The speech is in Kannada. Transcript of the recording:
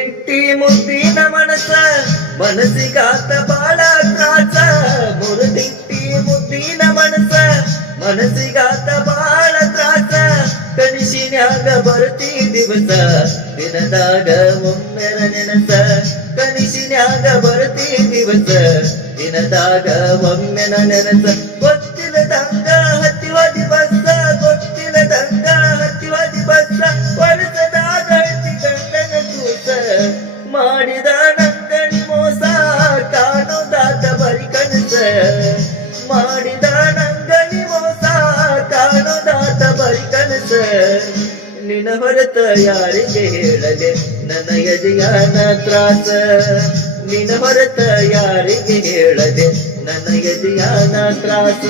ಮುರುದಿಟ್ಟಿ ಮುದ್ದಿನ ಮನಸ್ಸಿಗಾತ ಬಾಳ ತ್ರಾಸ. ಮುರುದಿಟ್ಟಿ ಮುದ್ದಿನ ಮನಸ್ಸಿಗಾತ ಬಾಳ ತ್ರಾಸ. ಕನಸಿನ್ಯಾಗ ಬರ್ತಿ ದಿವಸ ದಿನದಾಗ ಒಮ್ಮೆರ ನೆನಸ. ಕನಸಿನ್ಯಾಗ ಬರ್ತಿ ದಿವಸ ದಿನದಾಗ ಒಮ್ಮೆನ ನೆನಸ. ಗೊತ್ತಿಲ್ಲದಂಗ ಹತ್ತಿವ ದಿವಸ, ಗೊತ್ತಿಲ್ಲದಂಗ ಹತ್ತಿವ ದಿವಸ. ವರ್ಷದಾಗ ಗಂಡನ ಕೂಸ ಮಾಡಿದ ನಂಗನಿ ಮೋಸ. ಕಾಣುದಾತ ಬರಿ ಕನಸ ಮಾಡಿದ ನಂಗನಿ ಮೋಸ. ಕಾಣುದಾತ ಬರಿ ಕನಸ. ನಿನ್ನ ಹೊರತ ಯಾರಿಗೆ ಹೇಳದೆ ನನ್ನ ಎದೆಯಾನ ತ್ರಾಸ. ನಿನ್ನ ಹೊರತ ಯಾರಿಗೆ ಹೇಳದೆ ನನ್ನ ಎದೆಯಾನ ತ್ರಾಸ.